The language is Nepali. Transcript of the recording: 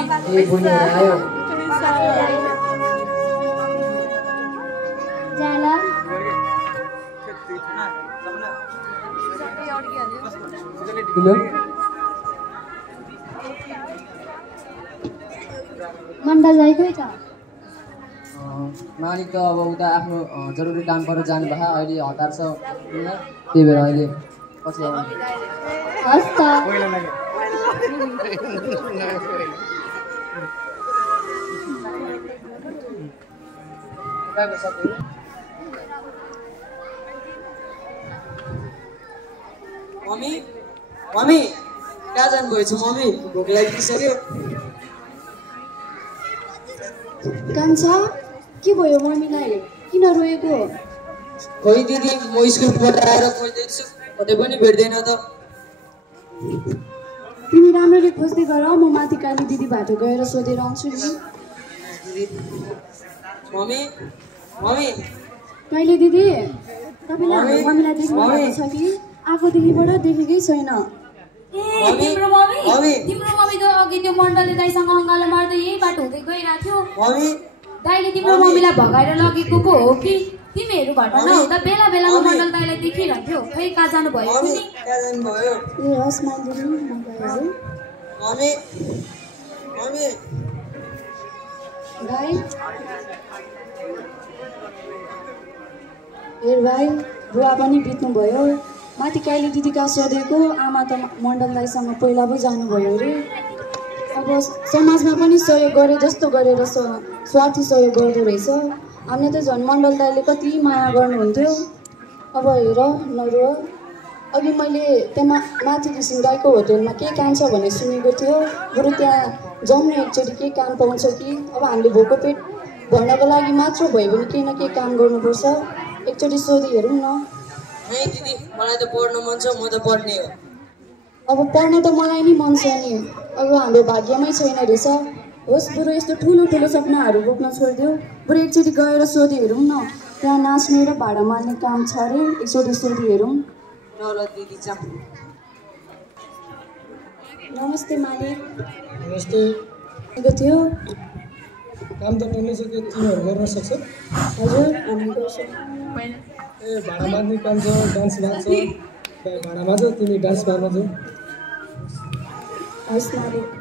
ए बुढी आयो जाला किन मण्डल दाइ खोइ त मालिक त अब उता आफ्नो जरुरी काम गरेर जानुभयो अहिले हतार छ त्यही भएर अहिले पछि आउनु हस् त मम्मी मम्मी कहाँ जानुभएछ मम्मी भोक लागिसक्यो कान्छा के भयो मम्मीलाई किन रोएको खोइ दिदी म स्कुलबाट आएर खोज्दैछु कतै पनि भेट्दैन त तिमी राम्ररी खोज्दै गर म माथि काली दिदी बाटो गएर सोधेर आउँछु नि दिदी मम्मी मम्मी कहिले दिदी तपाईँले हाम्रो मम्मीलाई देख्नु भएको छ कि आफूदेखिबाट देखेकै छैन ए तिम्रो मम्मी त अघि त्यो मण्डलले दाइसँग अङ्गालो मार्दै यही बाटो हुँदै गइरहेको थियो मम्मी दाइले तिम्रो मम्मीलाई भगाएर लगेको पो हो कि तिमीहरू घरमा नहुँदा बेला बेलामा मण्डल दाइलाई देखिरहन्थ्यो खै कहाँ जानुभयो मम्मी कहाँ जानुभयो ए हस् मान्छे मम्मी मम्मी भाइ हेर भाइ बुवा पनि बित्नुभयो माथि काली दिदी कहाँ सोधेको आमा त मण्डल दाइसँग पहिला पो जानुभयो अरे अब समाजमा पनि सहयोग गरे जस्तो गरेर स्वार्थी सहयोग गर्दो रहेछ हामीले त झन् मण्डल दाइले कति माया गर्नुहुन्थ्यो अब हेर नरो अघि मैले त्यहाँ माथि घिसिङ गाईको होटेलमा के काम छ भन्ने सुनेको थियो बरु त्यहाँ जाउँ न एकचोटि के काम पाउँछ कि अब हामीले भोको पेट भर्नको लागि मात्र भयो भने केही न केही काम गर्नुपर्छ एकचोटि सोधी हेरौँ न है दिदी मलाई त पढ्न मन छ म त पढ्ने हो अब पढ्न त मलाई नि मन छ नि अब हाम्रो भाग्यमै छैन रहेछ होस् बरु यस्तो ठुलो ठुलो सपनाहरू बोक्न छोडिदियो बरु एकचोटि गएर सोधी हेरौँ न त्यहाँ नाच्ने र भाडा मार्ने काम छ अरे एकचोटि सोधी हेरौँ ल दिदी जाऊ नमस्ते मालिक नमस्ते थियो काम त टन्नै छ के तिमीहरू गर्न सक्छ हजुर हामी गर्छौँ ए भाडा मार्ने काम छ डान्स मार्छ भाडा मार्छ तिमी डान्स मार्न जाऊ हस् मालिक